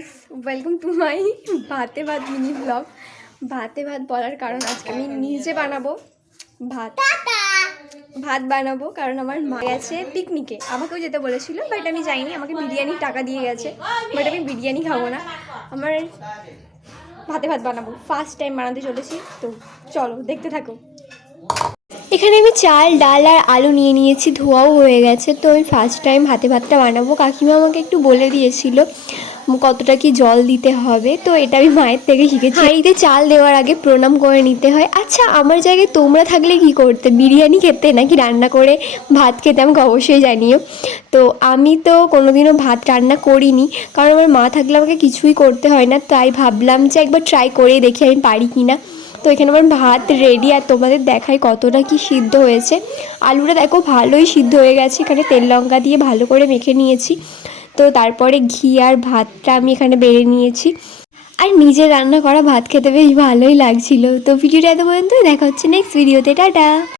Guys, welcome to my ভাতে ভাত mini blog. ভাতে ভাত বলার কারণ আজকে আমি নিজে বানাবো ভাত বানাবো, কারণ আমার মা গেছে পিকনিকে। আমাকেও যেতে বলেছিল, বাট আমি যাইনি। আমাকে বিরিয়ানির টাকা দিয়ে গেছে, বাট আমি বিরিয়ানি খাবো না। আমার ভাতে ভাত বানাবো, ফার্স্ট টাইম বানাতে চলেছি। তো চলো দেখতে থাকো। এখানে আমি চাল, ডাল আর আলু নিয়ে নিয়েছি, ধোয়াও হয়ে গেছে। তো আমি ফার্স্ট টাইম ভাতটা বানাবো। কাকিমা আমাকে একটু বলে দিয়েছিল কতটা কি জল দিতে হবে, তো এটা আমি মায়ের থেকে শিখেছি। হাঁড়িতে চাল দেওয়ার আগে প্রণাম করে নিতে হয়। আচ্ছা, আমার জায়গায় তোমরা থাকলে কি করতে? বিরিয়ানি খেতে নাকি রান্না করে ভাত খেতে? আমাকে অবশ্যই জানিও। তো আমি তো কোনোদিনও ভাত রান্না করিনি, কারণ আমার মা থাকলে আমাকে কিছুই করতে হয় না। তাই ভাবলাম যে একবার ট্রাই করে দেখি আমি পারি কি না। তো এখানে আমার ভাত রেডি, আর তোমাদের দেখাই কতটা কি সিদ্ধ হয়েছে। আলুটা দেখো ভালোই সিদ্ধ হয়ে গেছে। এখানে তেল লঙ্কা দিয়ে ভালো করে মেখে নিয়েছি। তো তারপরে ঘি আর ভাতটা আমি এখানে বেড়ে নিয়েছি। আর নিজে রান্না করা ভাত খেতে বেশ ভালোই লাগছিল। তো ভিডিওটা এত পর্যন্ত, দেখা হচ্ছে নেক্সট ভিডিওতে। টাটা।